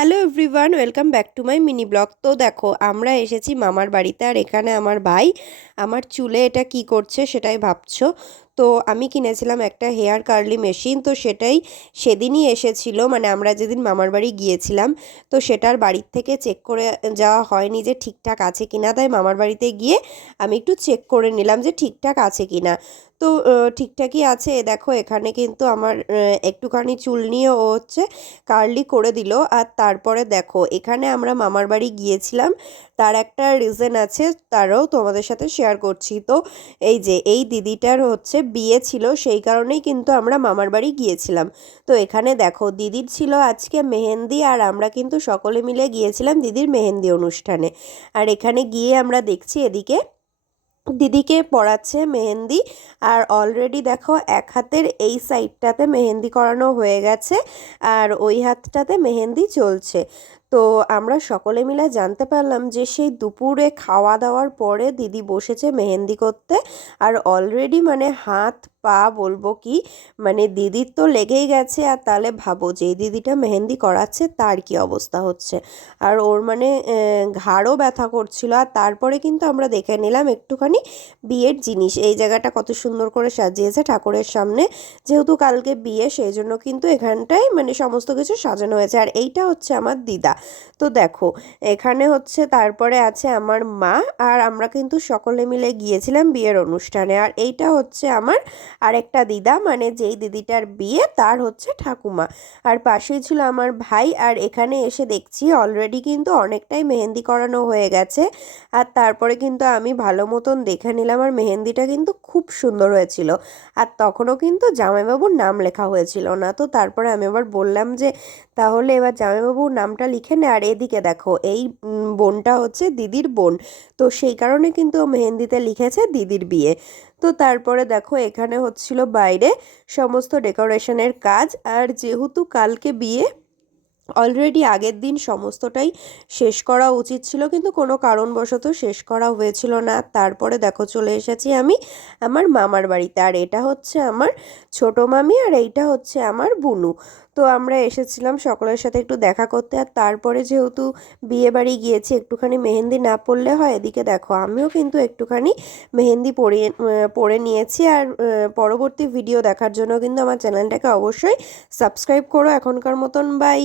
Hello everyone, welcome back to my mini blog. তো দেখো, আমরা এসেছি মামার বাড়িতে, আর এখানে আমার ভাই আমার চুলে এটা কি করছে সেটাই ভাবছো। তো আমি কিনেছিলাম একটা হেয়ার কার্লি মেশিন, তো সেটাই সেদিনই এসেছিল, মানে আমরা যেদিন মামার বাড়ি গিয়েছিলাম। তো সেটার বাড়ির থেকে চেক করে যাওয়া হয়নি যে ঠিকঠাক আছে কিনা, তাই মামার বাড়িতে গিয়ে আমি একটু চেক করে নিলাম যে ঠিকঠাক আছে কিনা। তো ঠিকঠাকই আছে। দেখো, এখানে কিন্তু আমার একটুখানি চুল নিয়ে ও হচ্ছে কার্লি করে দিল। আর তারপরে দেখো, এখানে আমরা মামার বাড়ি গিয়েছিলাম, তার একটা রিজন আছে, তারও তোমাদের সাথে শেয়ার করছি। তো এই যে এই দিদিটার হচ্ছে বিয়ে ছিল, সেই কারণেই কিন্তু আমরা মামার বাড়ি গিয়েছিলাম। তো এখানে দেখো, দিদির ছিল আজকে মেহেন্দি, আর আমরা কিন্তু সকলে মিলে গিয়েছিলাম দিদির মেহেন্দি অনুষ্ঠানে। আর এখানে গিয়ে আমরা দেখছি এদিকে দিদিকে পড়াচ্ছে মেহেন্দি। আর অলরেডি দেখো, এক হাতের এই সাইডটাতে মেহেন্দি করানো হয়ে গেছে, আর ওই হাতটাতে মেহেন্দি চলছে। তো আমরা সকলে মিলে জানতে পারলাম যে সেই দুপুরে খাওয়া দাওয়ার পরে দিদি বসেছে মেহেন্দি করতে। আর অলরেডি মানে হাত পা বলবো কি, মানে দিদির তো লেগেই গেছে। আর তাহলে ভাবো, যেই দিদিটা মেহেন্দি করাচ্ছে তার কি অবস্থা হচ্ছে। আর ওর মানে ঘাড়ও ব্যথা করছিল। আর তারপরে কিন্তু আমরা দেখে নিলাম একটুখানি বিয়ের জিনিস, এই জায়গাটা কত সুন্দর করে সাজিয়েছে ঠাকুরের সামনে। যেহেতু কালকে বিয়ে, সেই জন্য কিন্তু এখানটায় মানে সমস্ত কিছু সাজানো হয়েছে। আর এইটা হচ্ছে আমার দিদা। তো দেখো, এখানে হচ্ছে তারপরে আছে আমার মা, আর আমরা কিন্তু সকলে মিলে গিয়েছিলাম বিয়ের অনুষ্ঠানে। আর এইটা হচ্ছে আমার আরেকটা দিদা, মানে যেই দিদিটার বিয়ে তার হচ্ছে ঠাকুমা। আর পাশেই ছিল আমার ভাই। আর এখানে এসে দেখছি অলরেডি কিন্তু অনেকটাই মেহেন্দি করানো হয়ে গেছে। আর তারপরে কিন্তু আমি ভালো মতন দেখে নিলাম, আর মেহেন্দিটা কিন্তু খুব সুন্দর হয়েছিল। আর তখনও কিন্তু জামাইবাবুর নাম লেখা হয়েছিল না। তো তারপরে আমি আবার বললাম যে তাহলে এবার জামাইবাবুর নামটা লিখে নে। আর এদিকে দেখো, এই বোনটা হচ্ছে দিদির বোন, তো সেই কারণে কিন্তু ও মেহেন্দিতে লিখেছে দিদির বিয়ে। তো তারপরে দেখো, এখানে হচ্ছিল বাইরে সমস্ত ডেকোরেশনের কাজ। আর যেহেতু কালকে বিয়ে, অলরেডি আগের দিন সমস্তটাই শেষ করা উচিত ছিল, কিন্তু কোনো কারণবশত শেষ করা হয়েছিল না। তারপরে দেখো, চলে এসেছি আমি আমার মামার বাড়িতে। আর এটা হচ্ছে আমার ছোট মামি, আর এইটা হচ্ছে আমার বুনু। তো আমরা এসেছিলাম সকলের সাথে একটু দেখা করতে। আর তারপরে যেহেতু বিয়ে বাড়ি গিয়েছি, একটুখানি মেহেন্দি না পরলে হয়। এদিকে দেখো, আমিও কিন্তু একটুখানি মেহেন্দি পরে নিয়েছি। আর পরবর্তী ভিডিও দেখার জন্য কিন্তু আমার চ্যানেলটাকে অবশ্যই সাবস্ক্রাইব করো। এখনকার মতন বাই।